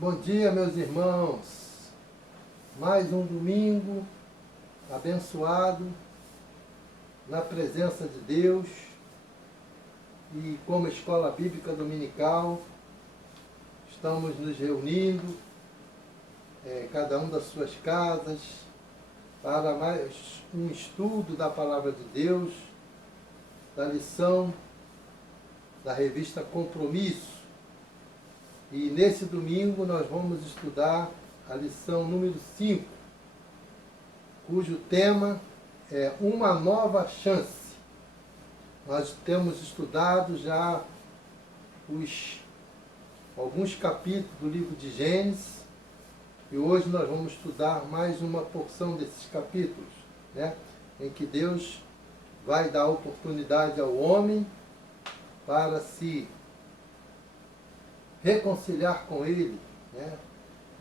Bom dia, meus irmãos. Mais um domingo abençoado na presença de Deus e como escola bíblica dominical estamos nos reunindo, cada um das suas casas, para mais um estudo da Palavra de Deus, da lição da revista Compromisso. E nesse domingo nós vamos estudar a lição número 5, cujo tema é Uma Nova Chance. Nós temos estudado já alguns capítulos do livro de Gênesis e hoje nós vamos estudar mais uma porção desses capítulos, em que Deus vai dar oportunidade ao homem para se reconciliar com Ele,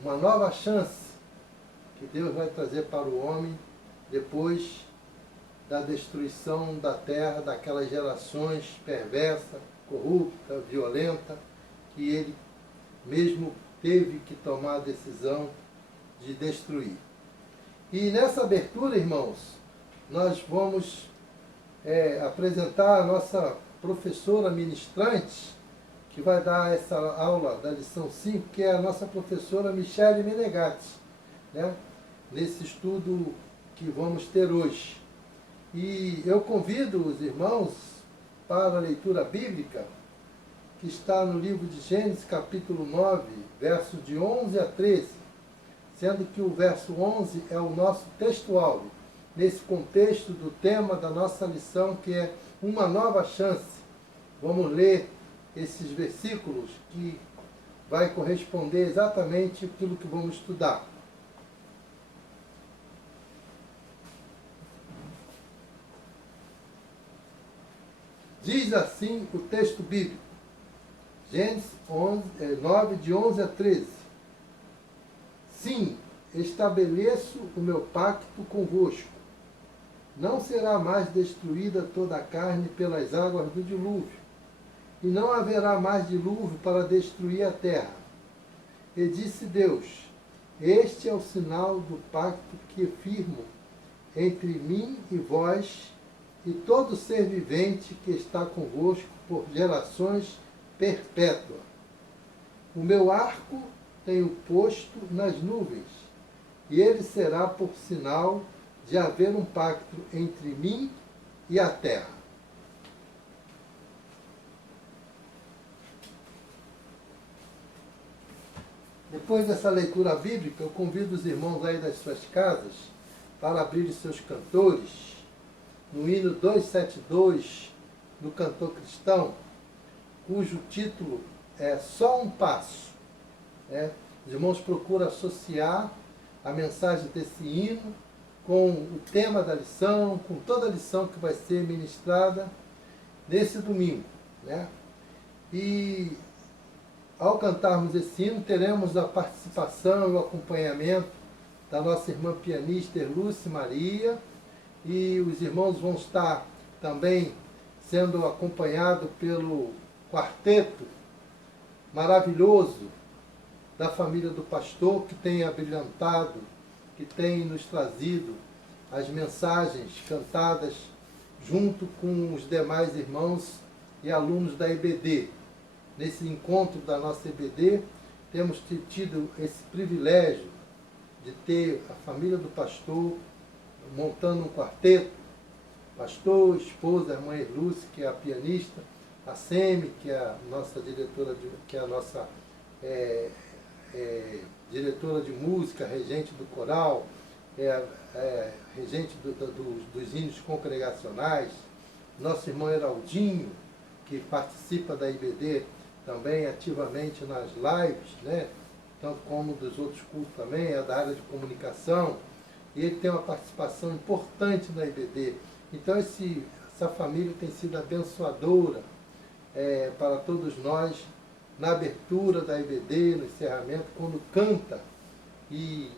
uma nova chance que Deus vai trazer para o homem depois da destruição da terra, daquelas gerações perversa, corrupta, violenta, que Ele mesmo teve que tomar a decisão de destruir. E nessa abertura, irmãos, nós vamos apresentar a nossa professora ministrante, que vai dar essa aula da lição 5, que é a nossa professora Michele Menegatti, nesse estudo que vamos ter hoje. E eu convido os irmãos para a leitura bíblica, que está no livro de Gênesis, capítulo 9, versos de 11 a 13, sendo que o verso 11 é o nosso texto-alvo, nesse contexto do tema da nossa lição, que é uma nova chance. Vamos ler esses versículos que vai corresponder exatamente aquilo que vamos estudar. Diz assim o texto bíblico, Gênesis 9, de 11 a 13. Sim, estabeleço o meu pacto convosco. Não será mais destruída toda a carne pelas águas do dilúvio, e não haverá mais dilúvio para destruir a terra. E disse Deus, este é o sinal do pacto que firmo entre mim e vós e todo ser vivente que está convosco por gerações perpétuas. O meu arco tenho posto nas nuvens, e ele será por sinal de haver um pacto entre mim e a terra. Depois dessa leitura bíblica, eu convido os irmãos aí das suas casas para abrirem seus cantores no hino 272 do Cantor Cristão, cujo título é Só um Passo. Os irmãos procuram associar a mensagem desse hino com o tema da lição, com toda a lição que vai ser ministrada nesse domingo. E ao cantarmos esse hino, teremos a participação e o acompanhamento da nossa irmã pianista Lúcia Maria, e os irmãos vão estar também sendo acompanhados pelo quarteto maravilhoso da família do pastor, que tem abrilhantado, que tem nos trazido as mensagens cantadas junto com os demais irmãos e alunos da EBD. Nesse encontro da nossa EBD, temos tido esse privilégio de ter a família do pastor montando um quarteto, pastor, esposa, a irmã Lúcia, que é a pianista, a Semi, que é a nossa diretora, diretora de música, regente do coral, regente dos hinos congregacionais, nosso irmão Heraldinho, que participa da IBD também ativamente nas lives, tanto como dos outros cultos também, é da área de comunicação, e ele tem uma participação importante na IBD. Então essa família tem sido abençoadora para todos nós, na abertura da IBD, no encerramento, quando canta, e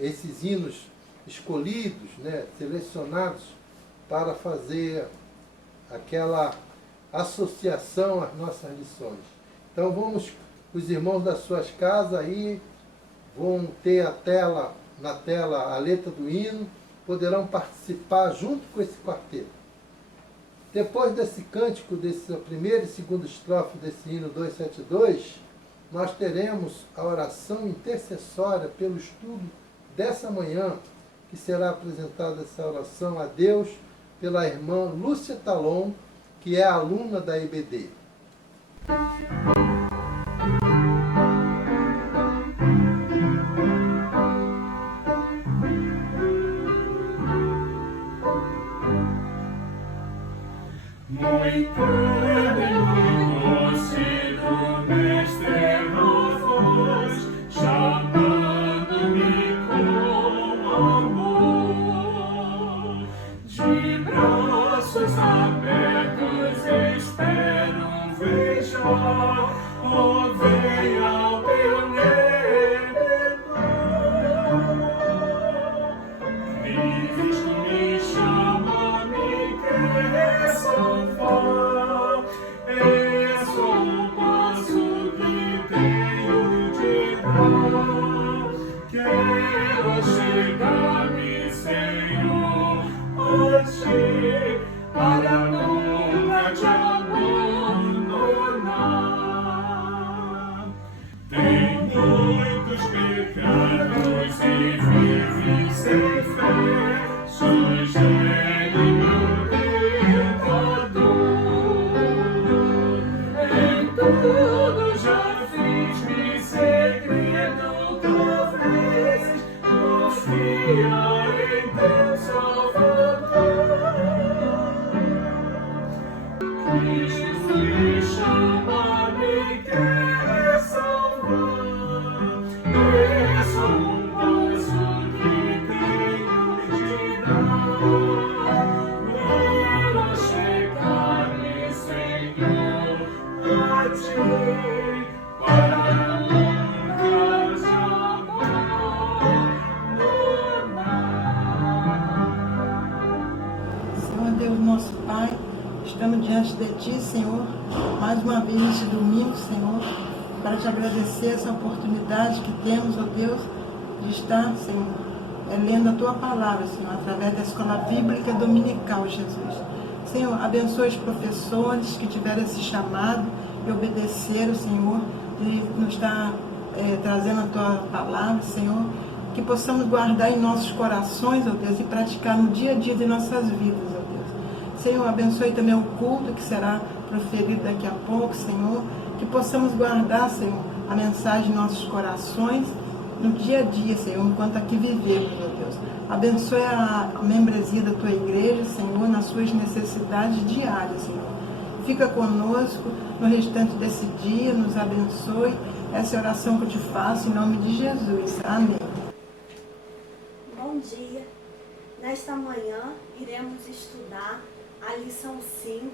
esses hinos escolhidos, selecionados para fazer aquela associação às nossas lições. Então vamos Os irmãos das suas casas aí vão ter na tela a letra do hino, poderão participar junto com esse quarteto. Depois desse cântico, dessa primeira e segunda estrofe desse hino 272, nós teremos a oração intercessória pelo estudo dessa manhã, que será apresentada essa oração a Deus pela irmã Lúcia Talon, que é aluna da IBD. Muito doce do mestre voz, chamando-me com amor. De braços abertos espero veja, oh venha meu Redentor. Cristo me chama, me quer salvar. És o passo que tenho de dar. Quero chegar-me, Senhor, a ti, para nunca te abandonar. Tem muitos pecados e vive sem fé, sugere meu pecador. Em tudo já fiz-me segredo, talvez confia em teu Salvador. Cristo me chama, me quer salvar. És um passo que tenho de dar. Quero chegar-me, Senhor, a ti, para nunca te abandonar. Senhor Deus, nosso Pai, estamos diante de Ti, Senhor, mais uma vez neste domingo, Senhor, para Te agradecer essa oportunidade que temos, ó Deus, de estar, Senhor, lendo a Tua palavra, Senhor, através da Escola Bíblica Dominical, Jesus. Senhor, abençoe os professores que tiveram esse chamado e obedeceram, Senhor, de nos estar trazendo a Tua palavra, Senhor, que possamos guardar em nossos corações, ó Deus, e praticar no dia a dia de nossas vidas, ó Deus. Senhor, abençoe também o culto que será proferido daqui a pouco, Senhor, que possamos guardar, Senhor, a mensagem em nossos corações no dia a dia, Senhor, enquanto aqui vivemos, ó Deus. Abençoe a membresia da Tua igreja, Senhor, nas suas necessidades diárias, Senhor. Fica conosco no restante desse dia, nos abençoe. Essa é a oração que eu te faço em nome de Jesus. Amém. Bom dia. Nesta manhã iremos estudar a lição 5,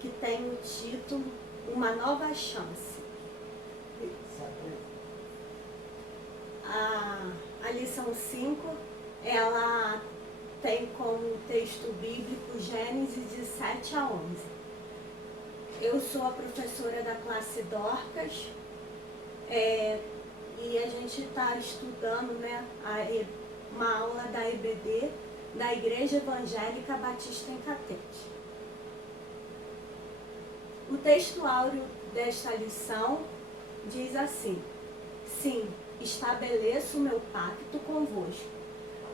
que tem o título Uma Nova Chance. A lição 5, ela tem como texto bíblico Gênesis de 7 a 11. Eu sou a professora da classe Dorcas, e a gente está estudando, né, uma aula da EBD, da Igreja Evangélica Batista em Catete. O texto áureo desta lição diz assim: sim, estabeleço meu pacto convosco.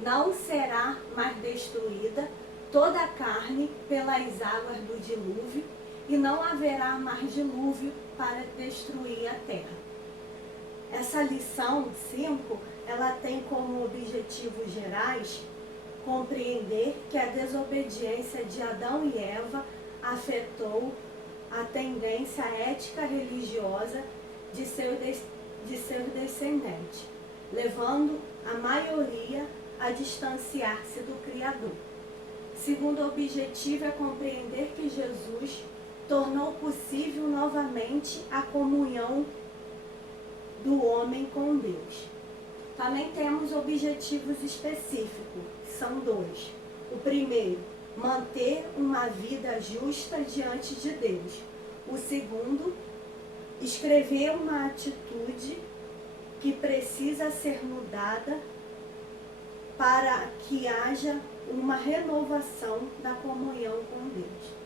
Não será mais destruída toda a carne pelas águas do dilúvio, e não haverá mais dilúvio para destruir a terra. Essa lição 5, ela tem como objetivos gerais compreender que a desobediência de Adão e Eva afetou a tendência ética religiosa de seu descendente, levando a maioria a distanciar-se do Criador. Segundo objetivo é compreender que Jesus tornou possível novamente a comunhão do homem com Deus. Também temos objetivos específicos, que são 2. O primeiro, manter uma vida justa diante de Deus. O segundo, escrever uma atitude que precisa ser mudada para que haja uma renovação da comunhão com Deus.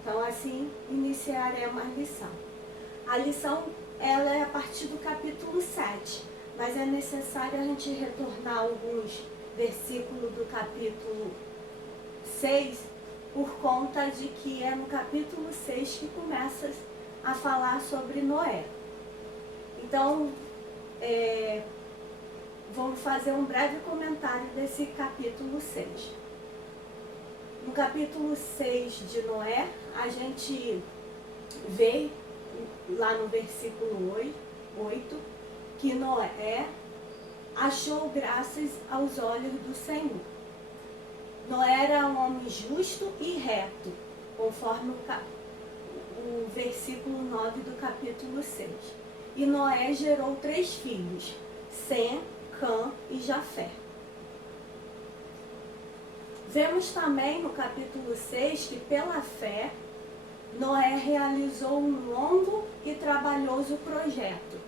Então, assim, iniciaremos a lição. A lição, ela é a partir do capítulo 7, mas é necessário a gente retornar alguns versículos do capítulo 6, por conta de que é no capítulo 6 que começa a falar sobre Noé. Então, vamos fazer um breve comentário desse capítulo 6. No capítulo 6 de Noé, a gente vê lá no versículo 8 que Noé achou graças aos olhos do Senhor. Noé era um homem justo e reto, conforme o versículo 9 do capítulo 6. E Noé gerou 3 filhos, Sem, Cã e Jafé. Vemos também no capítulo 6 que pela fé, Noé realizou um longo e trabalhoso projeto,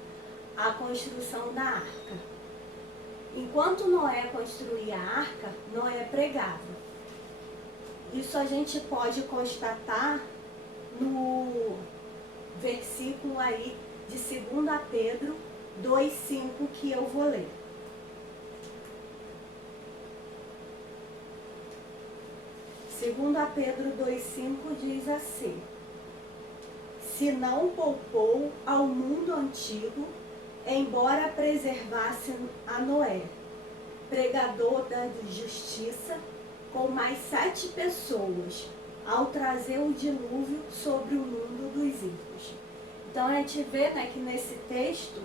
a construção da arca. Enquanto Noé construía a arca, Noé pregava. Isso a gente pode constatar no versículo aí de 2 Pedro 2,5 que eu vou ler. Segunda Pedro 2,5 diz assim: se não poupou ao mundo antigo, embora preservasse a Noé, pregador da justiça, com mais 7 pessoas, ao trazer o dilúvio sobre o mundo dos ímpios. Então a gente vê, né, que nesse texto,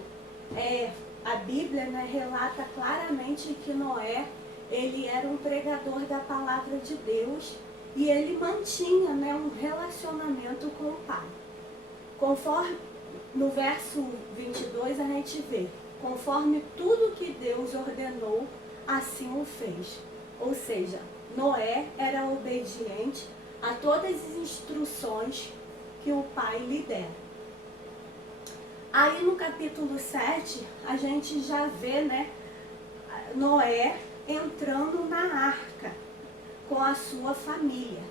a Bíblia, né, relata claramente que Noé, ele era um pregador da palavra de Deus e ele mantinha, né, um relacionamento com o Pai. Conforme, no verso 22 a gente vê, conforme tudo que Deus ordenou, assim o fez. Ou seja, Noé era obediente a todas as instruções que o Pai lhe dera. Aí no capítulo 7, a gente já vê, né, Noé entrando na arca com a sua família.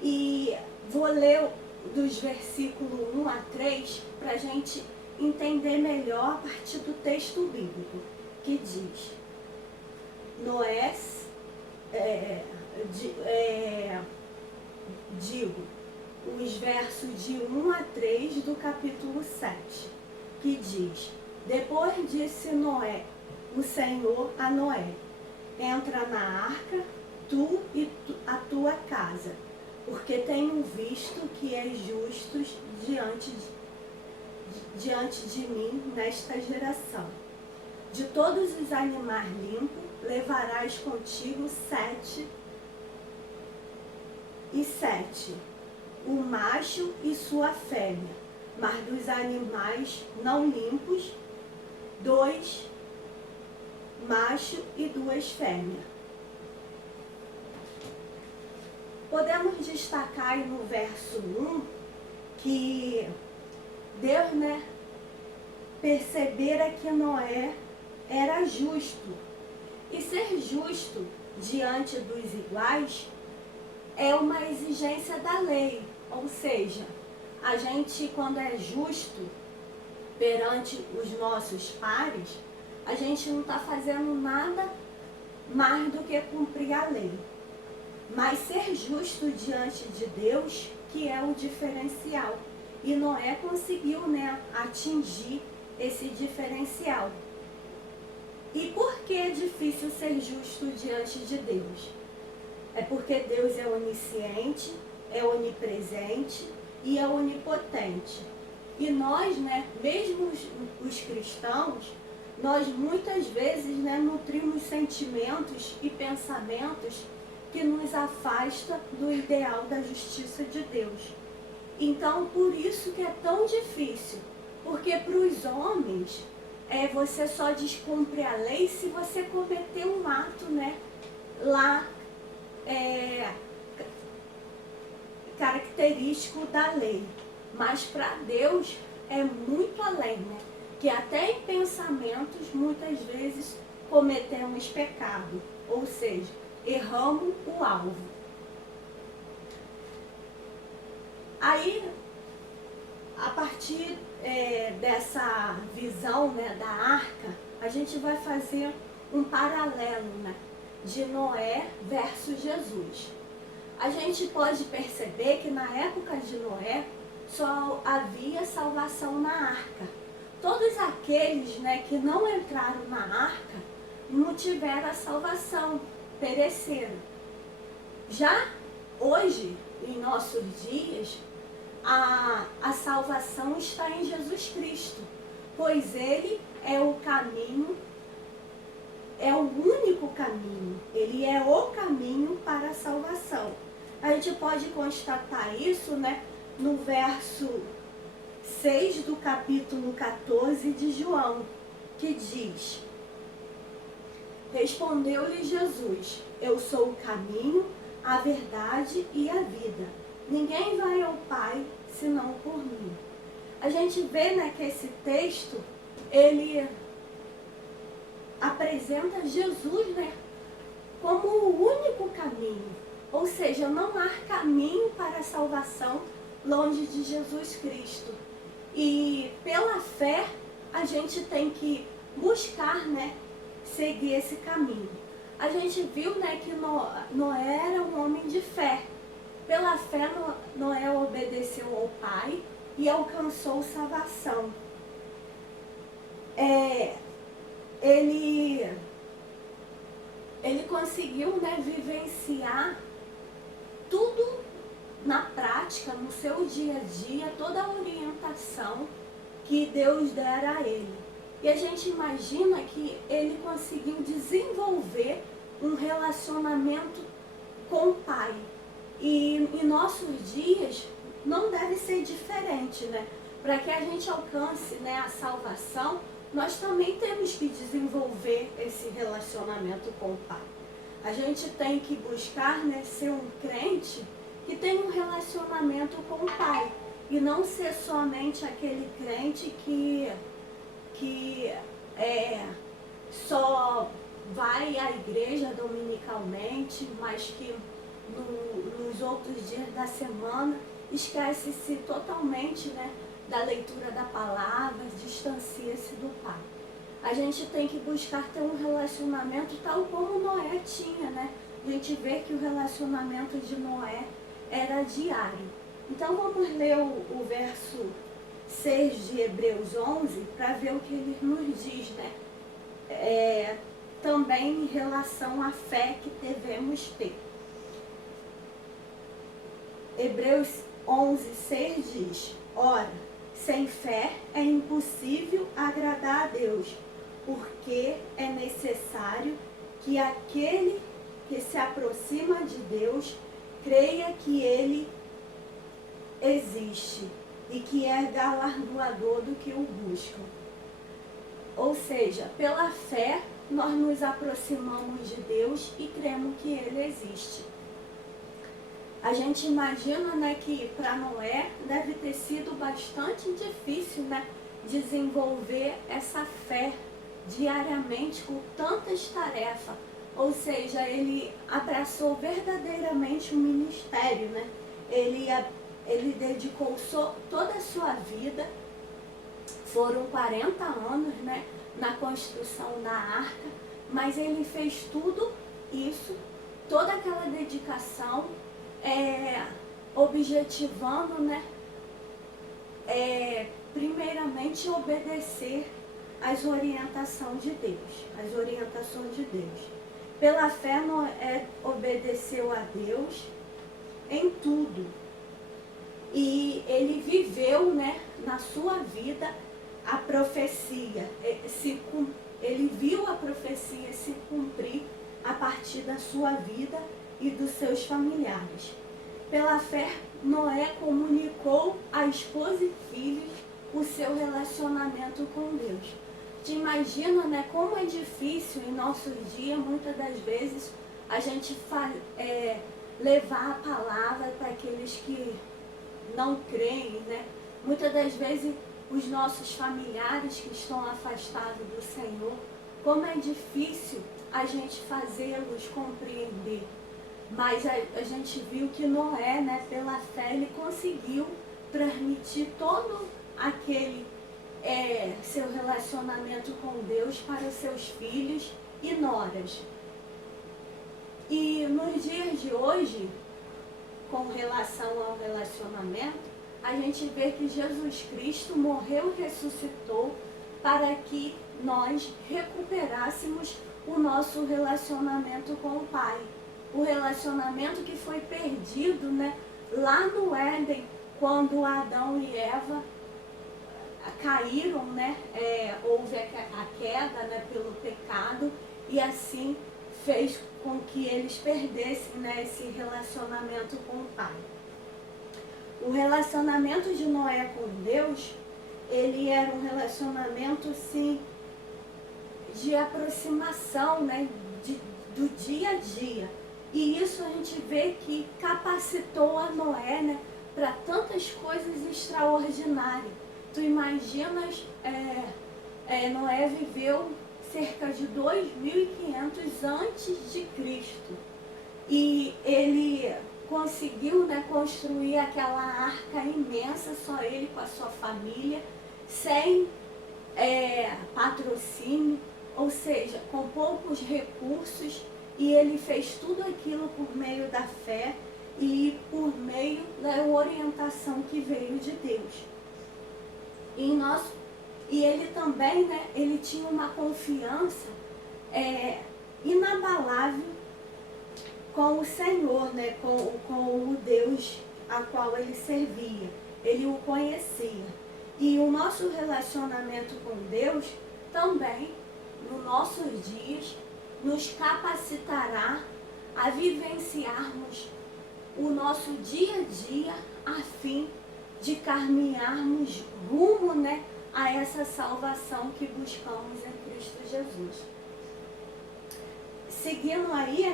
E vou ler dos versículos 1 a 3 para a gente entender melhor a partir do texto bíblico, que diz: Noé, os versos de 1 a 3 do capítulo 7, que diz: depois disse Noé, o Senhor a Noé: entra na arca, tu e a tua casa, porque tenho visto que és justo diante de mim nesta geração. De todos os animais limpos, levarás contigo 7 e 7, o macho e sua fêmea, mas dos animais não limpos, 2 machos e 2 fêmeas. Podemos destacar aí no verso 1 que Deus, né, percebera que Noé era justo. E ser justo diante dos iguais é uma exigência da lei. Ou seja, a gente, quando é justo perante os nossos pares, a gente não está fazendo nada mais do que cumprir a lei. Mas ser justo diante de Deus, que é o diferencial. E Noé conseguiu, né, atingir esse diferencial. E por que é difícil ser justo diante de Deus? É porque Deus é onisciente, é onipresente e é onipotente. E nós, né, mesmo os cristãos, nós muitas vezes, né, nutrimos sentimentos e pensamentos que nos afasta do ideal da justiça de Deus. Então, por isso que é tão difícil, porque para os homens, você só descumpre a lei se você cometer um ato, né, lá, característico da lei. Mas para Deus, é muito além, né? Que até em pensamentos, muitas vezes, cometemos pecado, ou seja, erramos o alvo. Aí, a partir dessa visão, né, da arca, a gente vai fazer um paralelo, né, de Noé versus Jesus. A gente pode perceber que na época de Noé só havia salvação na arca. Todos aqueles, né, que não entraram na arca não tiveram a salvação, pereceram. Já hoje, em nossos dias, a salvação está em Jesus Cristo, pois Ele é o caminho, é o único caminho, Ele é o caminho para a salvação. A gente pode constatar isso, né, no verso 6 do capítulo 14 de João, que diz: respondeu-lhe Jesus, eu sou o caminho, a verdade e a vida. Ninguém vai ao Pai senão por mim. A gente vê, né, que esse texto, ele apresenta Jesus, né, como o único caminho. Ou seja, não há caminho para a salvação longe de Jesus Cristo. E pela fé, a gente tem que buscar, né, seguir esse caminho. A gente viu, né, que Noé era um homem de fé. Pela fé, Noé obedeceu ao Pai e alcançou salvação. Ele conseguiu, né, vivenciar tudo na prática, no seu dia a dia, toda a orientação que Deus dera a ele. E a gente imagina que ele conseguiu desenvolver um relacionamento com o Pai. E em nossos dias não deve ser diferente, né? Para que a gente alcance, né, a salvação, nós também temos que desenvolver esse relacionamento com o Pai. A gente tem que buscar, né, ser um crente que tem um relacionamento com o Pai. E não ser somente aquele crente que só vai à igreja dominicalmente, mas que nos outros dias da semana esquece-se totalmente, né, da leitura da palavra, distancia-se do Pai. A gente tem que buscar ter um relacionamento tal como Noé tinha, né? A gente vê que o relacionamento de Noé era diário. Então vamos ler o verso 6 de Hebreus 11 para ver o que ele nos diz, né? Também em relação à fé que devemos ter. Hebreus 11, 6 diz: ora, sem fé é impossível agradar a Deus, porque é necessário que aquele que se aproxima de Deus creia que Ele existe e que é galardoador do que o buscam. Ou seja, pela fé nós nos aproximamos de Deus e cremos que Ele existe. A gente imagina, né, que para Noé deve ter sido bastante difícil, né, desenvolver essa fé diariamente com tantas tarefas. Ou seja, ele abraçou verdadeiramente o ministério, né? Ele dedicou toda a sua vida, foram 40 anos, né, na construção da arca, mas ele fez tudo isso, toda aquela dedicação, objetivando, né, primeiramente obedecer às orientações de Deus. Pela fé, Noé obedeceu a Deus em tudo. E ele viveu, né, na sua vida a profecia. Ele viu a profecia se cumprir a partir da sua vida e dos seus familiares. Pela fé, Noé comunicou a esposa e filhos o seu relacionamento com Deus. Te imagina, né, como é difícil em nossos dias, muitas das vezes, a gente levar a palavra para aqueles que não creem, né? Muitas das vezes os nossos familiares que estão afastados do Senhor, como é difícil a gente fazê-los compreender. Mas a gente viu que Noé, né, pela fé, ele conseguiu transmitir todo aquele seu relacionamento com Deus para os seus filhos e noras. E nos dias de hoje, com relação ao relacionamento, a gente vê que Jesus Cristo morreu e ressuscitou para que nós recuperássemos o nosso relacionamento com o Pai. O relacionamento que foi perdido, né, lá no Éden, quando Adão e Eva caíram, né, houve a queda, né, pelo pecado, e assim fez com que eles perdessem, né, esse relacionamento com o Pai. O relacionamento de Noé com Deus, ele era um relacionamento, sim, de aproximação, né, do dia a dia. E isso a gente vê que capacitou a Noé, né, para tantas coisas extraordinárias. Tu imaginas, Noé viveu cerca de 2.500 antes de Cristo. E ele conseguiu, né, construir aquela arca imensa, só ele com a sua família, sem patrocínio, ou seja, com poucos recursos, e ele fez tudo aquilo por meio da fé e por meio da orientação que veio de Deus. E ele também, né, ele tinha uma confiança inabalável com o Senhor, né, com o Deus a qual ele servia. Ele o conhecia. E o nosso relacionamento com Deus também, nos nossos dias, nos capacitará a vivenciarmos o nosso dia a dia a fim de caminharmos rumo, né, a essa salvação que buscamos em Cristo Jesus. Seguindo aí,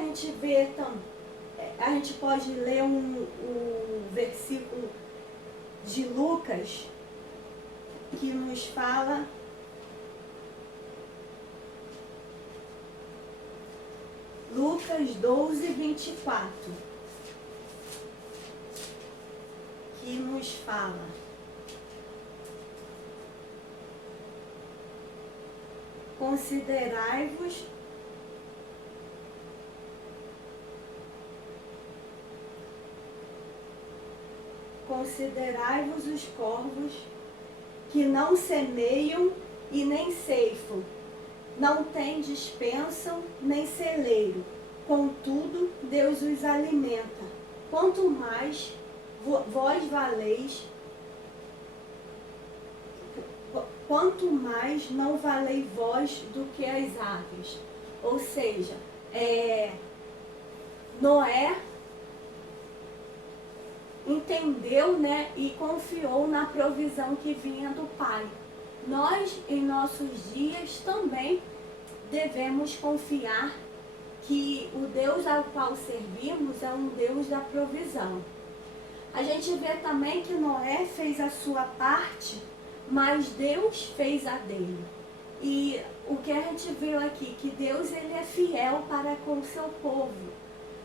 a gente pode ler o versículo de Lucas, que nos fala Lucas 12, 24, que nos fala: considerai-vos os corvos, que não semeiam e nem ceifam, não têm dispensam nem celeiro, contudo Deus os alimenta. Quanto mais vós valeis, quanto mais não valei vós do que as aves. Ou seja, Noé entendeu, né, e confiou na provisão que vinha do Pai. Nós, em nossos dias, também devemos confiar que o Deus ao qual servimos é um Deus da provisão. A gente vê também que Noé fez a sua parte, mas Deus fez a dele. E o que a gente viu aqui, que Deus, ele é fiel para com o seu povo.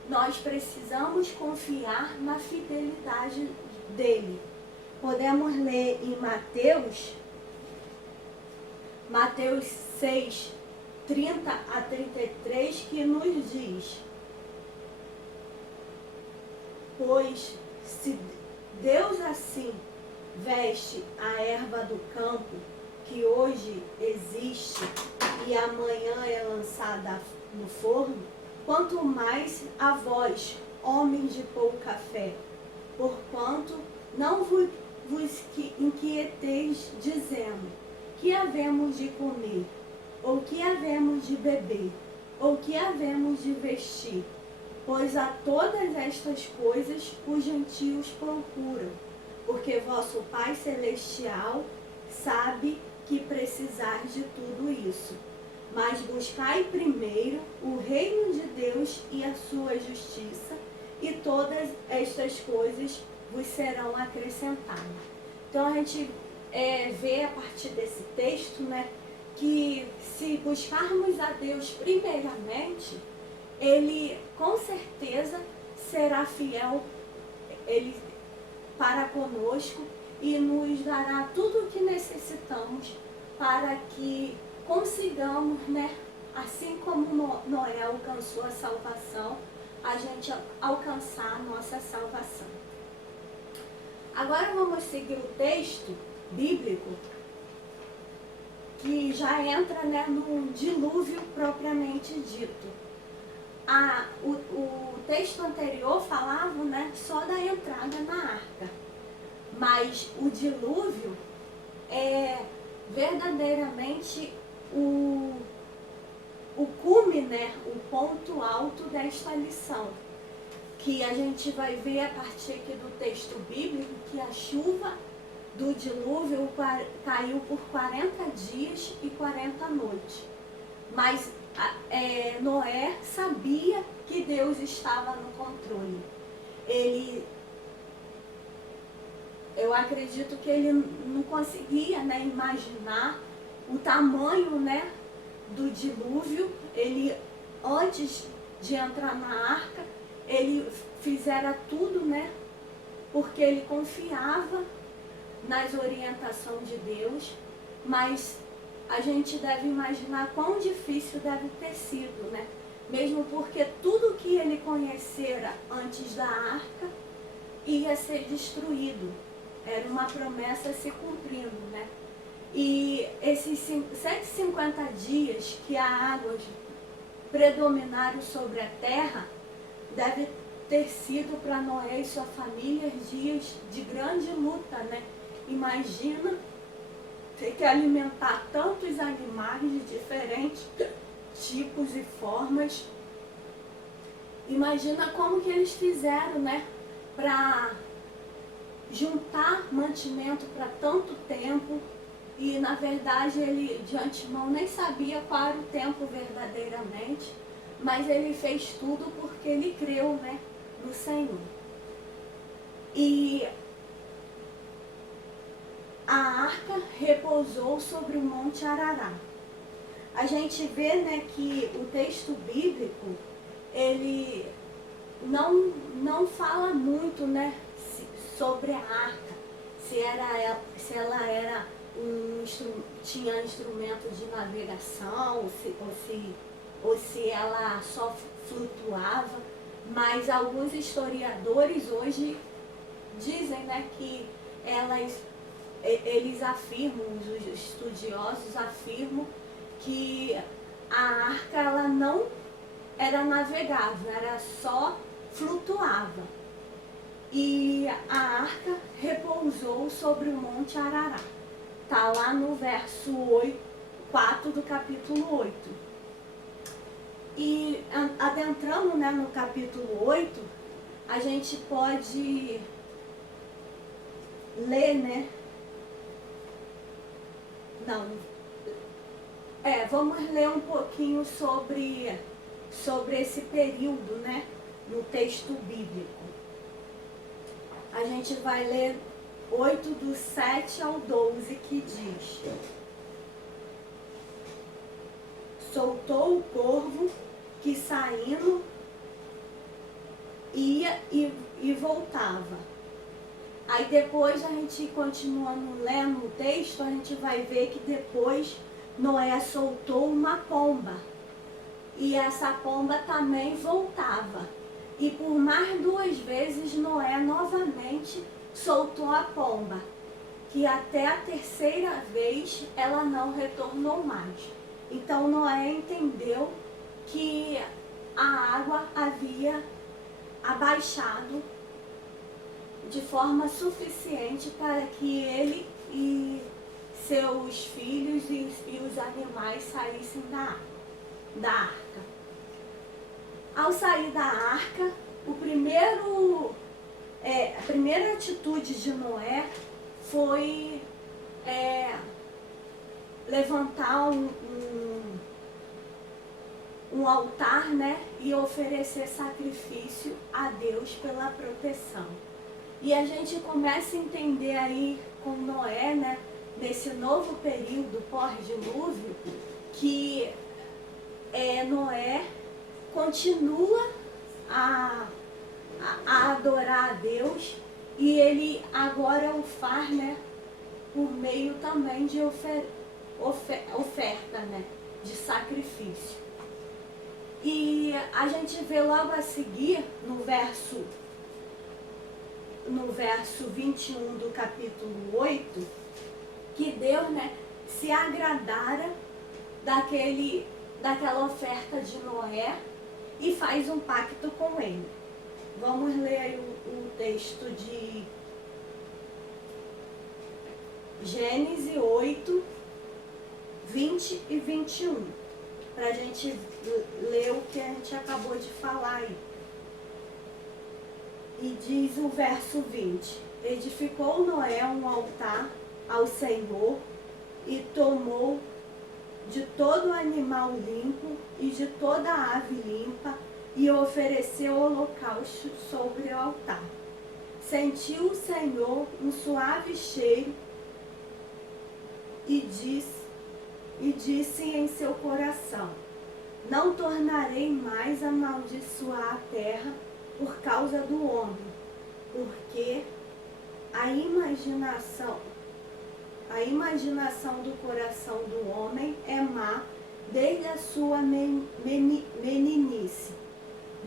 Nós precisamos confiar na fidelidade dele. Podemos ler em Mateus 6, 30 a 33, que nos diz: pois se Deus assim veste a erva do campo, que hoje existe e amanhã é lançada no forno, quanto mais a vós, homens de pouca fé, porquanto não vos inquieteis dizendo: que havemos de comer, ou que havemos de beber, ou que havemos de vestir? Pois a todas estas coisas os gentios procuram, porque vosso Pai Celestial sabe que precisais de tudo isso. Mas buscai primeiro o reino de Deus e a sua justiça, e todas estas coisas vos serão acrescentadas. Então a gente ver a partir desse texto, né, que se buscarmos a Deus primeiramente, Ele com certeza será fiel para conosco e nos dará tudo o que necessitamos para que consigamos, né, assim como Noé alcançou a salvação, a gente alcançar a nossa salvação. Agora vamos seguir o texto bíblico, que já entra, né, no dilúvio propriamente dito. O texto anterior falava, né, só da entrada na arca, mas o dilúvio é verdadeiramente o cume, né, o ponto alto desta lição, que a gente vai ver a partir aqui do texto bíblico que a chuva do dilúvio caiu por 40 dias e 40 noites. Mas Noé sabia que Deus estava no controle. Eu acredito que ele não conseguia, né, imaginar o tamanho, né, do dilúvio. Ele, antes de entrar na arca, ele fizera tudo, né, porque ele confiava nas orientações de Deus, mas a gente deve imaginar quão difícil deve ter sido, né? Mesmo porque tudo que ele conhecera antes da arca ia ser destruído. Era uma promessa se cumprindo, né? E esses 150 dias que as águas predominaram sobre a terra, deve ter sido para Noé e sua família dias de grande luta, né? Imagina ter que alimentar tantos animais de diferentes tipos e formas. Imagina como que eles fizeram, né, para juntar mantimento para tanto tempo. E na verdade ele de antemão nem sabia qual era o tempo verdadeiramente, mas ele fez tudo porque ele creu, né, no Senhor. E a arca repousou sobre o Monte Arará. A gente vê, né, que o texto bíblico, ele não fala muito, né, sobre a arca, se ela era tinha instrumento de navegação, ou se ela só flutuava, mas alguns historiadores hoje dizem, né, que eles afirmam, os estudiosos afirmam que a arca ela não era navegável, era só flutuava. E a arca repousou sobre o Monte Arará. Está lá no verso 4 do capítulo 8. E adentrando, né, no capítulo 8, a gente pode ler, né? Vamos ler um pouquinho sobre esse período, né, no texto bíblico. A gente vai ler 8 do 7 ao 12, que diz: soltou o corvo que saindo ia e voltava. Aí depois a gente continuando lendo o texto, a gente vai ver que depois Noé soltou uma pomba. E essa pomba também voltava. E por mais 2 vezes Noé novamente soltou a pomba, que até a 3ª vez ela não retornou mais. Então Noé entendeu que a água havia abaixado de forma suficiente para que ele e seus filhos e os animais saíssem da arca. Ao sair da arca, a primeira atitude de Noé foi levantar um altar, né, e oferecer sacrifício a Deus pela proteção. E a gente começa a entender aí com Noé, né, nesse novo período pós-dilúvio, que Noé continua a adorar a Deus, e ele agora o faz, né, por meio também de oferta, né, de sacrifício. E a gente vê logo a seguir, no verso 21 do capítulo 8, que Deus, né, se agradara daquela oferta de Noé e faz um pacto com ele. Vamos ler aí o texto de Gênesis 8, 20 e 21, para a gente ler o que a gente acabou de falar aí. E diz o verso 20: edificou Noé um altar ao Senhor e tomou de todo animal limpo e de toda ave limpa e ofereceu holocausto sobre o altar. Sentiu o Senhor um suave cheiro e disse em seu coração: não tornarei mais a amaldiçoar a terra por causa do homem, porque a imaginação do coração do homem é má desde a sua meninice.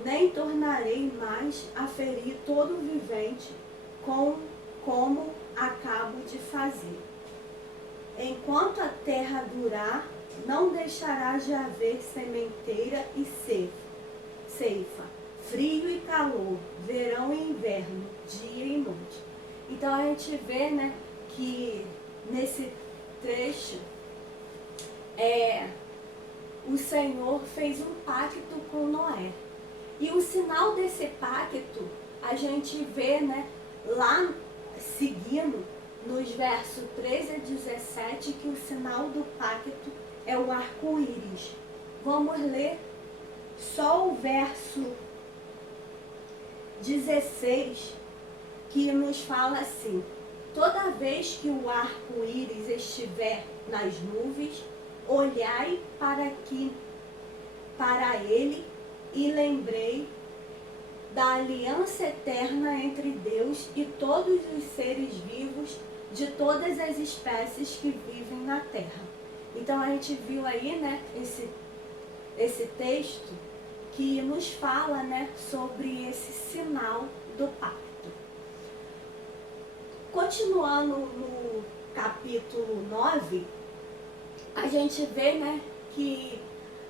Nem tornarei mais a ferir todo vivente como acabo de fazer. Enquanto a terra durar, não deixará de haver sementeira e ceifa, frio e calor, verão e inverno, dia e noite. Então a gente vê, né, que nesse trecho o Senhor fez um pacto com Noé. E o sinal desse pacto a gente vê, né, lá seguindo nos versos 13 a 17, que o sinal do pacto é o arco-íris. Vamos ler só o verso 16, que nos fala assim: toda vez que o arco-íris estiver nas nuvens, olhai para ele e lembrei da aliança eterna entre Deus e todos os seres vivos de todas as espécies que vivem na terra. Então a gente viu aí, né, esse texto que nos fala, né, sobre esse sinal do pacto. Continuando no capítulo 9, a gente vê, né, que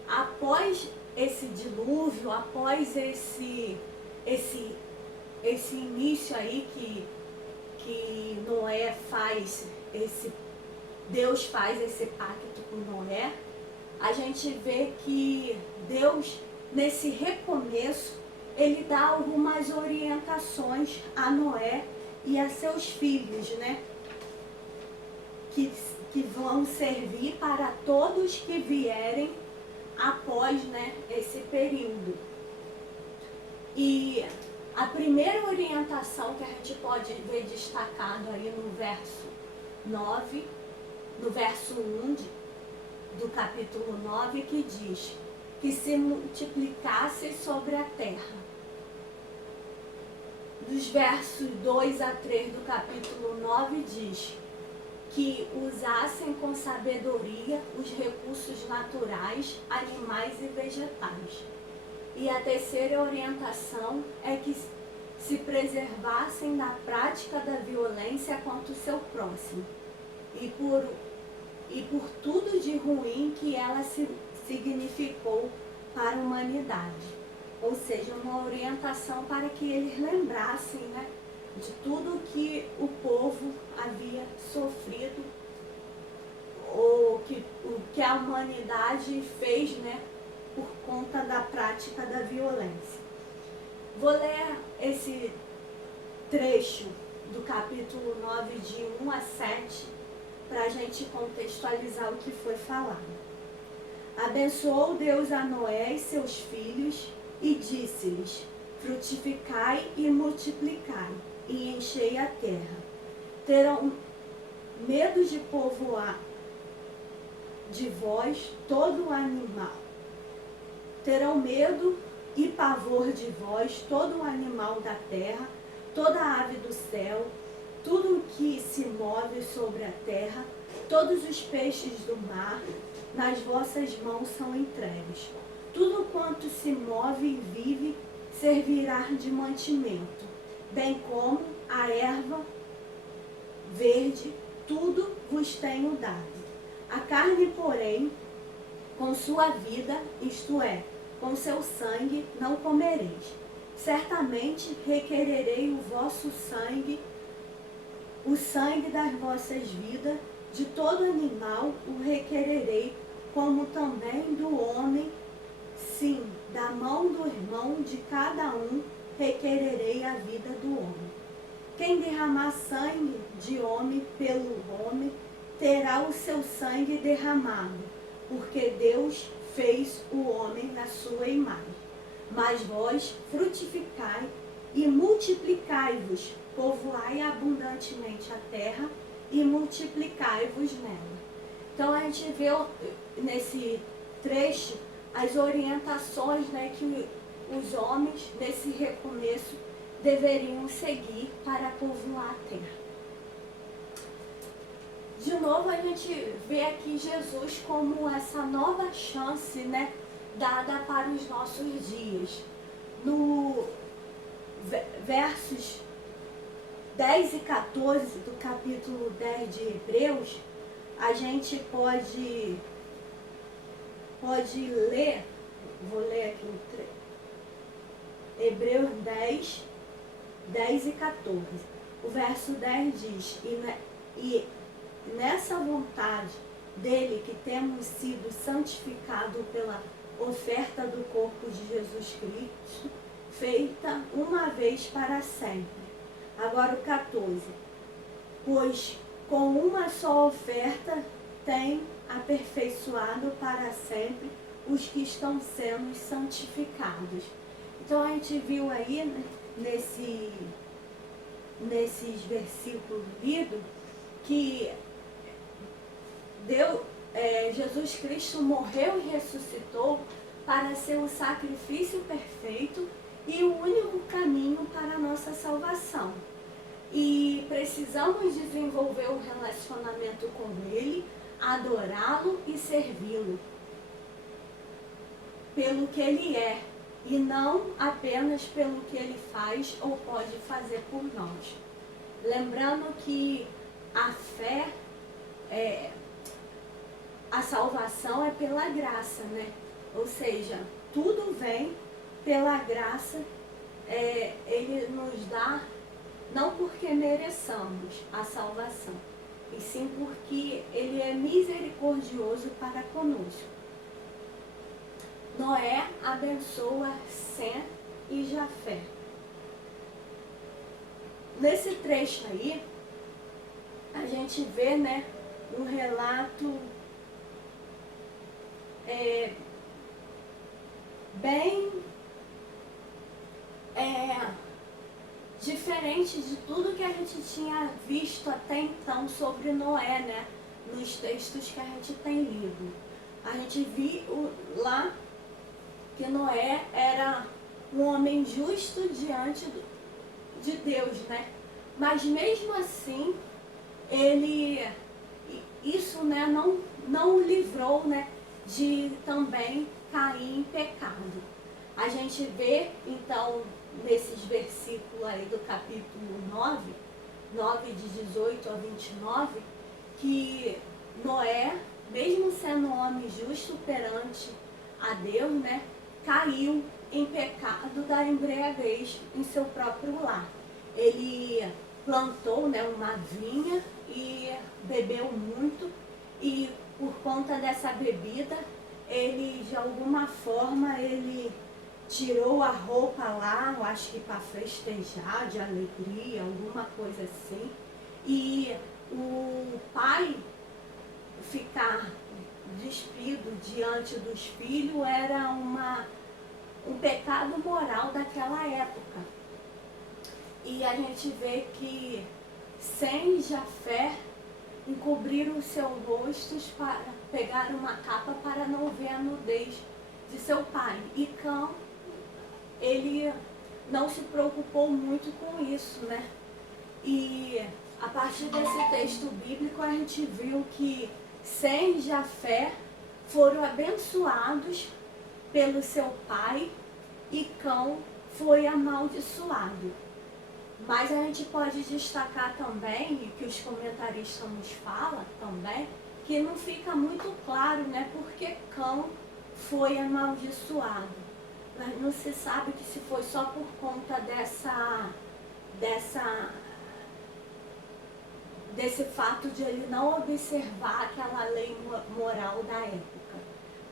após esse dilúvio, após esse início aí que Noé faz, Deus faz esse pacto com Noé, a gente vê que Deus, nesse recomeço, ele dá algumas orientações a Noé e a seus filhos, né? Que vão servir para todos que vierem após, né, esse período. E a primeira orientação que a gente pode ver destacado aí no verso 9, no verso 1 do capítulo 9, que diz que se multiplicasse sobre a terra. Dos versos 2 a 3 do capítulo 9 diz que usassem com sabedoria os recursos naturais, animais e vegetais. E a terceira orientação é que se preservassem da prática da violência contra o seu próximo e por tudo de ruim que ela significou para a humanidade. Ou seja, uma orientação para que eles lembrassem, né, de tudo que o povo havia sofrido, ou o que a humanidade fez, né, por conta da prática da violência. Vou ler esse trecho do capítulo 9, de 1 a 7, para a gente contextualizar o que foi falado. Abençoou Deus a Noé e seus filhos e disse-lhes: frutificai e multiplicai, e enchei a terra. medo de povoar de vós todo animal. Terão medo e pavor de vós todo animal da terra, toda ave do céu, tudo o que se move sobre a terra, todos os peixes do mar, nas vossas mãos são entregues. Tudo quanto se move e vive servirá de mantimento, bem como a erva verde, tudo vos tenho dado. A carne, porém, com sua vida, isto é, com seu sangue, não comereis. Certamente requererei o vosso sangue, o sangue das vossas vidas, de todo animal o requererei, como também do homem, sim, da mão do irmão de cada um requererei a vida do homem. Quem derramar sangue de homem pelo homem, terá o seu sangue derramado, porque Deus fez o homem na sua imagem. Mas vós frutificai e multiplicai-vos, povoai abundantemente a terra e multiplicai-vos nela. Então a gente vê nesse trecho as orientações, né, que os homens nesse recomeço deveriam seguir para povoar a terra. De novo a gente vê aqui Jesus como essa nova chance, né, dada para os nossos dias. No versos 10 e 14 do capítulo 10 de Hebreus, a gente pode ler, vou ler aqui o trecho, Hebreus 10 e 14. O verso 10 diz, e nessa vontade dele que temos sido santificados pela oferta do corpo de Jesus Cristo, feita uma vez para sempre. Agora o 14. Pois com uma só oferta tem aperfeiçoado para sempre os que estão sendo santificados. Então a gente viu aí, né, nesses versículos lidos, que Jesus Cristo morreu e ressuscitou para ser o sacrifício perfeito e o único caminho para a nossa salvação. E precisamos desenvolver um relacionamento com Ele, adorá-lo e servi-lo pelo que Ele é, e não apenas pelo que Ele faz ou pode fazer por nós. Lembrando que a fé, a salvação é pela graça, né? Ou seja, tudo vem pela graça, Ele nos dá, não porque mereçamos a salvação, e sim porque Ele é misericordioso para conosco. Noé abençoa Sem e Jafé. Nesse trecho aí, a gente vê, né, um relato bem diferente de tudo que a gente tinha visto até então sobre Noé, né, nos textos que a gente tem lido. A gente viu lá que Noé era um homem justo diante de Deus, né? Mas mesmo assim, isso, né, não o livrou, né, de também cair em pecado. A gente vê, então, nesses versículos aí do capítulo 9 de 18 a 29, que Noé, mesmo sendo um homem justo perante a Deus, né, caiu em pecado da embriaguez em seu próprio lar. Ele plantou, né, uma vinha e bebeu muito, e por conta dessa bebida, ele, de alguma forma, ele tirou a roupa lá, eu acho que para festejar, de alegria, alguma coisa assim. E o pai ficar despido diante dos filhos era um pecado moral daquela época. E a gente vê que Sem e Jafé, encobriram os seus rostos para pegar uma capa para não ver a nudez de seu pai. E Cã, ele não se preocupou muito com isso, né? E a partir desse texto bíblico a gente viu que Sem e Jafé foram abençoados pelo seu pai e Cão foi amaldiçoado. Mas a gente pode destacar também, e que os comentaristas nos falam também, que não fica muito claro, né, porque Cão foi amaldiçoado. Mas não se sabe que se foi só por conta desse fato de ele não observar aquela lei moral da época.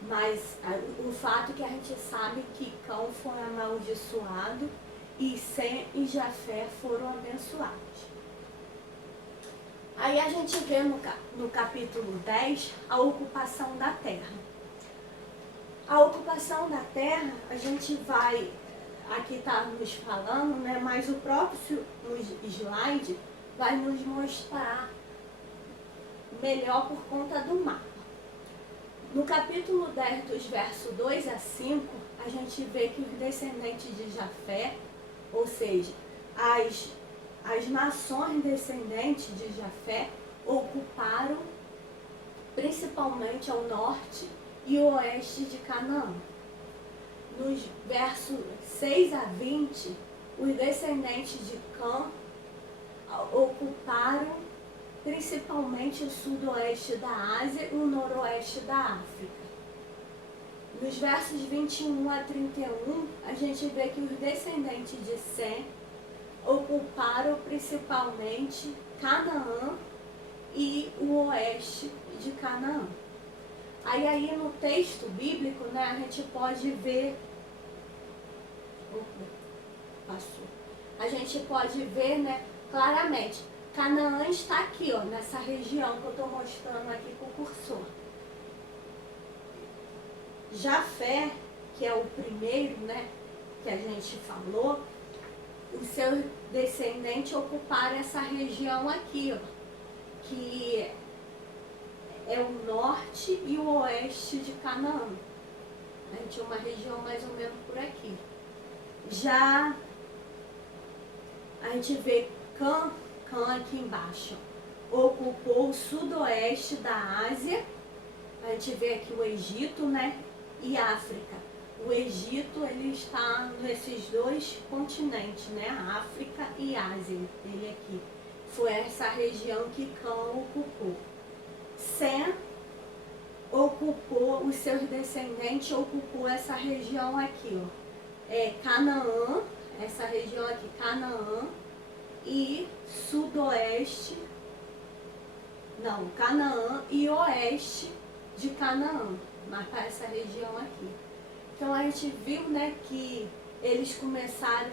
Mas o fato que a gente sabe que Cão foi amaldiçoado e Sem e Jafé foram abençoados. Aí a gente vê no capítulo 10 a ocupação da terra. A ocupação da terra, a gente vai, aqui está nos falando, né, mas o próprio slide vai nos mostrar melhor por conta do mapa. No capítulo 10, dos versos 2 a 5, a gente vê que os descendentes de Jafé, ou seja, as nações descendentes de Jafé, ocuparam principalmente ao norte e oeste de Canaã. Nos versos 6 a 20, os descendentes de Cã ocuparam principalmente o sudoeste da Ásia e o noroeste da África. Nos versos 21 a 31, a gente vê que os descendentes de Sem ocuparam principalmente Canaã e o oeste de Canaã. Aí no texto bíblico, né, a gente pode ver... A gente pode ver, né, claramente, Canaã está aqui, ó, nessa região que eu estou mostrando aqui com o cursor. Jafé, que é o primeiro, né, que a gente falou, os seus descendentes ocuparam essa região aqui, ó, que é o norte e o oeste de Canaã. A gente tinha uma região mais ou menos por aqui. Já a gente vê Cã aqui embaixo, ocupou o sudoeste da Ásia. A gente vê aqui o Egito, né, e África. O Egito, ele está nesses dois continentes, né, África e Ásia, ele aqui. Foi essa região que Cã ocupou. Sem ocupou, os seus descendentes ocupou essa região aqui, ó. Canaã, essa região aqui, Canaã, e sudoeste, não, Canaã e oeste de Canaã, mas para essa região aqui. Então a gente viu, né, que eles começaram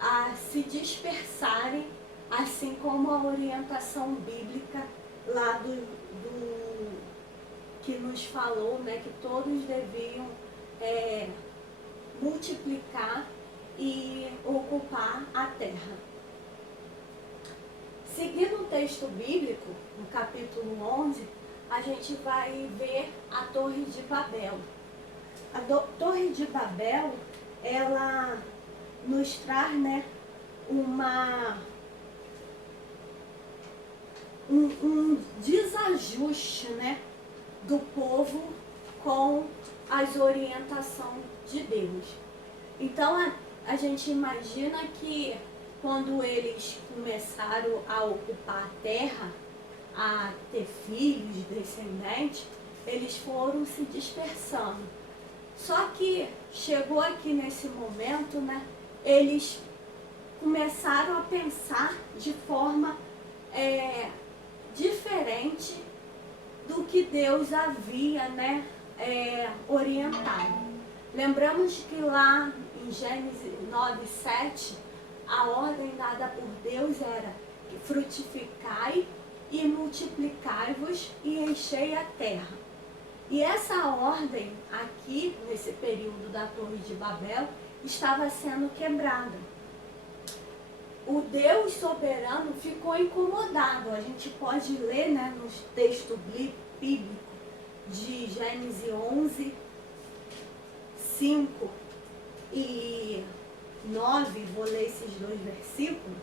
a se dispersarem, assim como a orientação bíblica lá do que nos falou, né, que todos deviam multiplicar e ocupar a terra. Seguindo o texto bíblico, no capítulo 11, a gente vai ver a Torre de Babel. A Torre de Babel, ela nos traz, né, um desajuste, né, do povo com as orientações de Deus. Então a gente imagina que quando eles começaram a ocupar a terra, a ter filhos, descendentes, eles foram se dispersando. Só que chegou aqui nesse momento, né, eles começaram a pensar de forma diferente do que Deus havia, né, orientado. Lembramos que lá em Gênesis 9:7, a ordem dada por Deus era: frutificai e multiplicai-vos e enchei a terra. E essa ordem aqui, nesse período da Torre de Babel, estava sendo quebrada. o Deus soberano ficou incomodado. A gente pode ler, né, no texto bíblico de Gênesis 11, 5 e 9, vou ler esses dois versículos.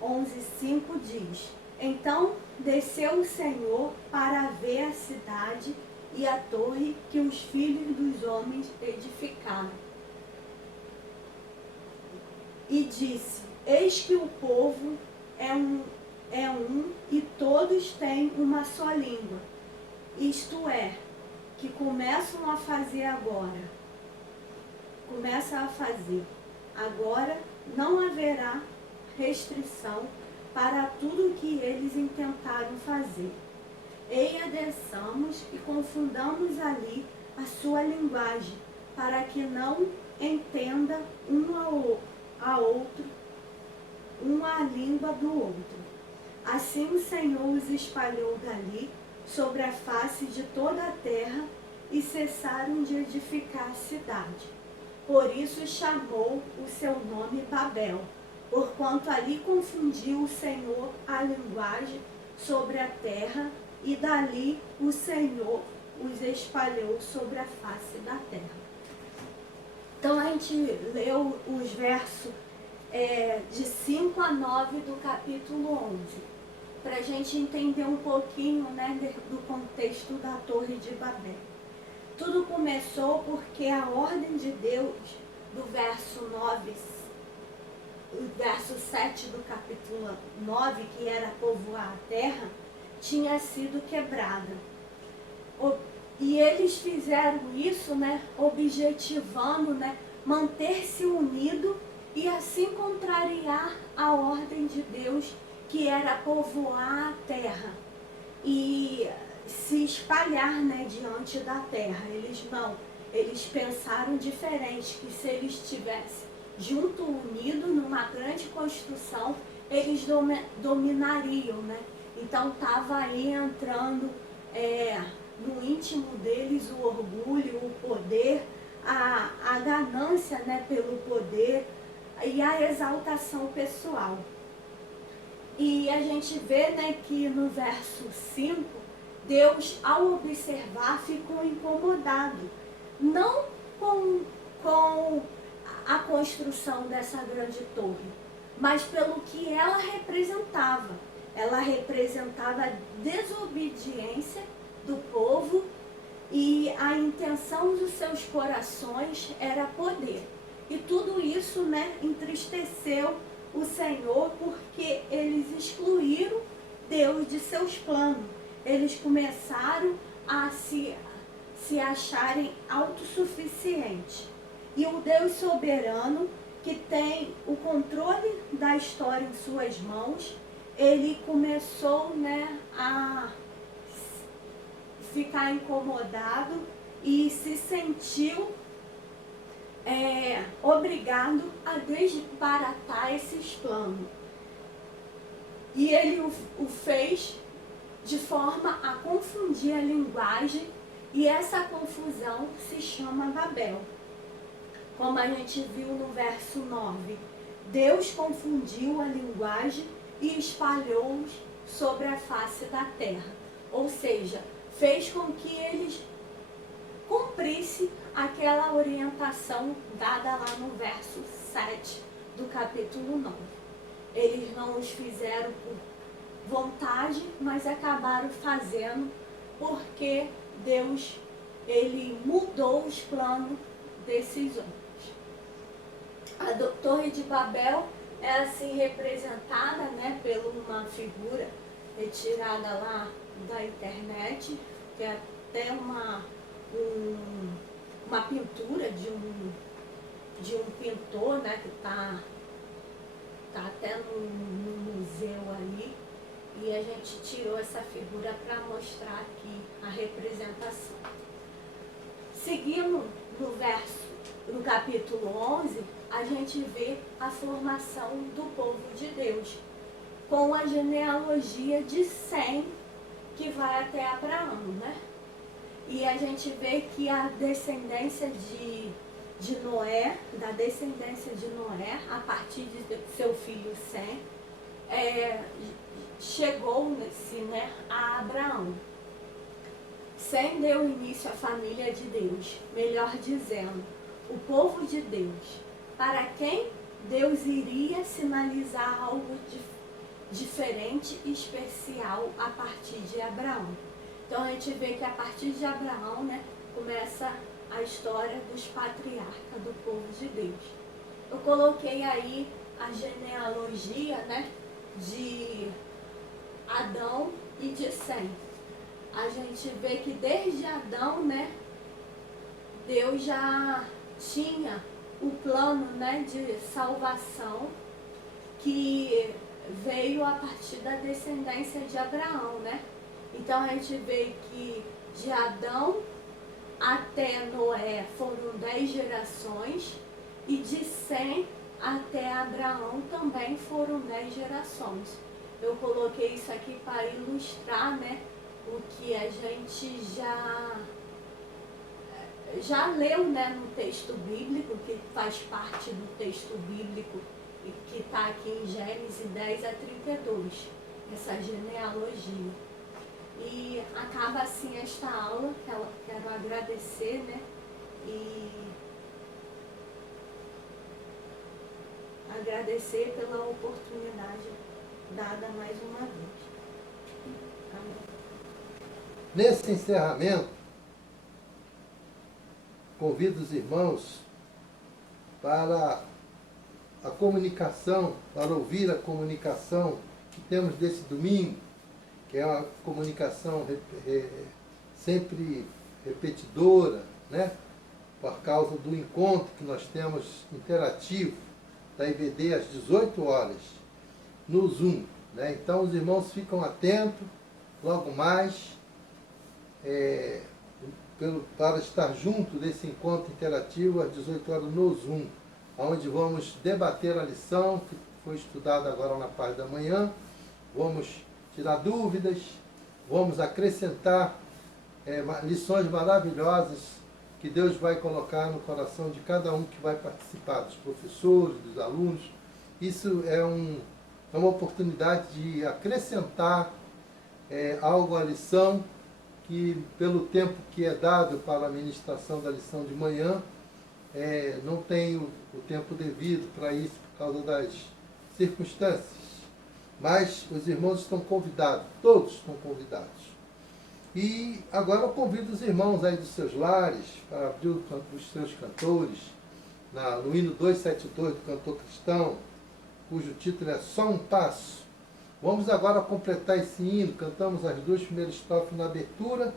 11:5 diz: Então desceu o Senhor para ver a cidade e a torre que os filhos dos homens edificaram. E disse: Eis que o povo é um e todos têm uma só língua. Isto é, que começam a fazer agora. Começa a fazer. Agora não haverá restrição para tudo que eles intentaram fazer. Eia, desçamos e confundamos ali a sua linguagem, para que não entenda a língua do outro. Assim o Senhor os espalhou dali sobre a face de toda a terra e cessaram de edificar a cidade. Por isso chamou o seu nome Babel, porquanto ali confundiu o Senhor a linguagem sobre a terra, e dali o Senhor os espalhou sobre a face da terra. Então a gente leu os versos de 5 a 9 do capítulo 11, para a gente entender um pouquinho, né, do contexto da Torre de Babel. Tudo começou porque a ordem de Deus, do verso 9, o verso 7 do capítulo 9, que era povoar a terra, tinha sido quebrada. E eles fizeram isso, né, objetivando, né, manter-se unido e assim contrariar a ordem de Deus, que era povoar a terra e se espalhar, né, diante da terra. Eles pensaram diferente, que se eles estivessem junto, unido, numa grande construção, eles dominariam, né? Então estava aí entrando no íntimo deles o orgulho, o poder, a ganância, né, pelo poder e a exaltação pessoal. E a gente vê, né, que no verso 5, Deus, ao observar, ficou incomodado, não com a construção dessa grande torre, mas pelo que ela representava. Ela representava a desobediência do povo e a intenção dos seus corações era poder. E tudo isso, né, entristeceu o Senhor, porque eles excluíram Deus de seus planos. Eles começaram a se acharem autossuficientes. E o Deus soberano, que tem o controle da história em suas mãos, ele começou, né, a ficar incomodado e se sentiu obrigado a desbaratar esses planos. E ele o fez de forma a confundir a linguagem, e essa confusão se chama Babel. Como a gente viu no verso 9, Deus confundiu a linguagem e espalhou-os sobre a face da terra. Ou seja, fez com que eles cumprissem aquela orientação dada lá no verso 7 do capítulo 9. Eles não os fizeram por vontade, mas acabaram fazendo porque Deus, ele mudou os planos desses homens. A Torre de Babel era assim representada, né, por uma figura retirada lá da internet, que é até uma pintura de um pintor, né, que tá até no museu ali, e a gente tirou essa figura para mostrar aqui a representação. Seguindo no capítulo 11, a gente vê a formação do povo de Deus, com a genealogia de Sem, que vai até Abraão, né? E a gente vê que a descendência de Noé, da descendência de Noé, a partir de seu filho Sem, chegou-se, né, a Abraão. Sem deu início à família de Deus, melhor dizendo, o povo de Deus, para quem Deus iria sinalizar algo diferente e especial a partir de Abraão. Então a gente vê que a partir de Abraão, né, começa a história dos patriarcas do povo de Deus. Eu coloquei aí a genealogia, né, de Adão e de Sem. A gente vê que desde Adão, né, Deus já tinha o plano, né, de salvação que veio a partir da descendência de Abraão, né? Então a gente vê que de Adão até Noé foram 10 gerações e de Sem até Abraão também foram 10 gerações. Eu coloquei isso aqui para ilustrar, né, o que a gente já leu, né, no texto bíblico, que faz parte do texto bíblico e que está aqui em Gênesis 10 a 32, essa genealogia. E acaba assim esta aula, que eu quero agradecer, né, e agradecer pela oportunidade dada mais uma vez. Amém. Nesse encerramento, convido os irmãos para a comunicação, para ouvir a comunicação que temos desse domingo, que é uma comunicação sempre repetidora, né? Por causa do encontro que nós temos interativo da IBD às 18 horas, no Zoom, né? Então os irmãos ficam atentos, logo mais, para estar junto desse encontro interativo às 18 horas no Zoom, onde vamos debater a lição que foi estudada agora na parte da manhã, vamos tirar dúvidas, vamos acrescentar lições maravilhosas que Deus vai colocar no coração de cada um que vai participar, dos professores, dos alunos. Isso é uma oportunidade de acrescentar algo à lição, que pelo tempo que é dado para a ministração da lição de manhã, não tenho o tempo devido para isso por causa das circunstâncias. Mas os irmãos estão convidados, todos estão convidados. E agora eu convido os irmãos aí dos seus lares para abrir os seus cantores, no hino 272 do cantor cristão, cujo título é Só um Passo. Vamos agora completar esse hino, cantamos as 2 primeiras estrofes na abertura,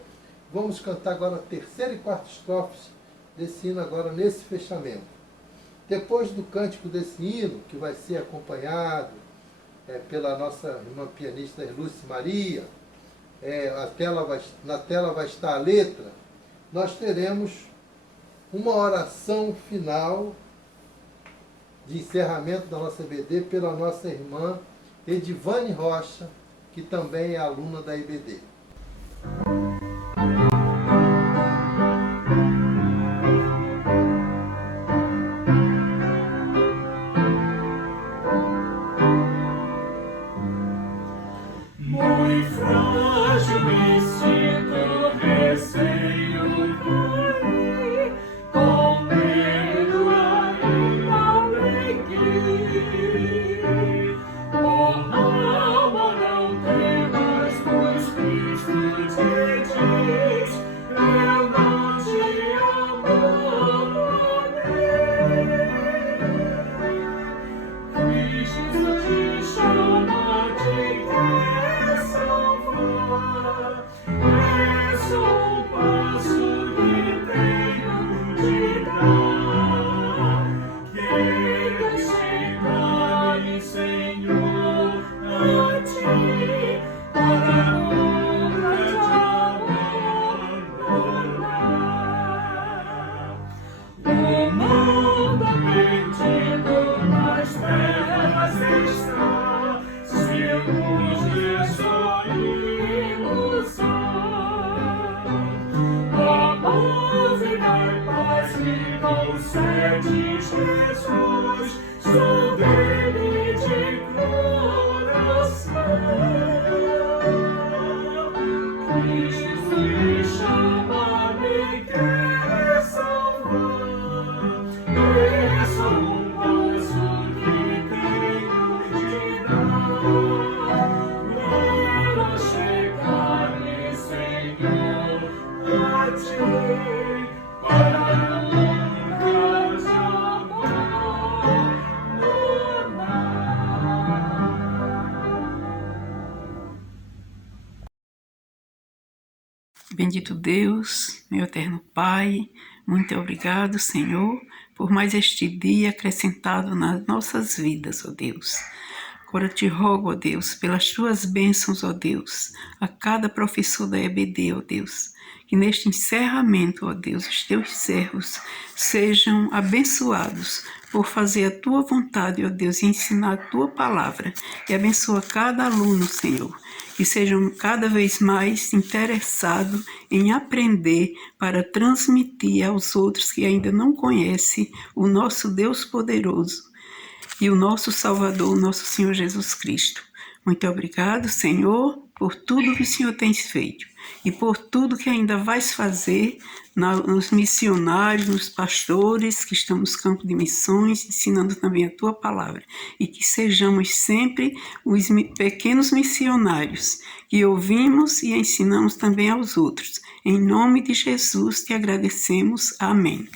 vamos cantar agora a 3ª e 4ª estrofes desse hino agora nesse fechamento. Depois do cântico desse hino, que vai ser acompanhado pela nossa irmã pianista Lúcia Maria, na tela vai estar a letra, nós teremos uma oração final de encerramento da nossa IBD pela nossa irmã Edivane Rocha, que também é aluna da IBD. Muito frágil esse teu receio cair, com medo ainda neguei. Oh, alma, não temas, pois Cristo concede, Jesus, sou dele de coração. Cristo se chama, me quer salvar. É só um passo que tenho de dar para chegar-lhe, Senhor, a ti, para nunca Bendito Deus, meu eterno Pai, muito obrigado, Senhor, por mais este dia acrescentado nas nossas vidas, ó Deus. Agora te rogo, ó Deus, pelas tuas bênçãos, ó Deus, a cada professor da EBD, ó Deus, que neste encerramento, ó Deus, os teus servos sejam abençoados por fazer a tua vontade, ó Deus, e ensinar a tua palavra. E abençoa cada aluno, Senhor, que sejam cada vez mais interessados em aprender para transmitir aos outros que ainda não conhecem o nosso Deus poderoso e o nosso Salvador, o nosso Senhor Jesus Cristo. Muito obrigado, Senhor, por tudo que o Senhor tem feito e por tudo que ainda vais fazer nos missionários, nos pastores que estão nos campos de missões, ensinando também a tua palavra. E que sejamos sempre os pequenos missionários que ouvimos e ensinamos também aos outros. Em nome de Jesus te agradecemos. Amém.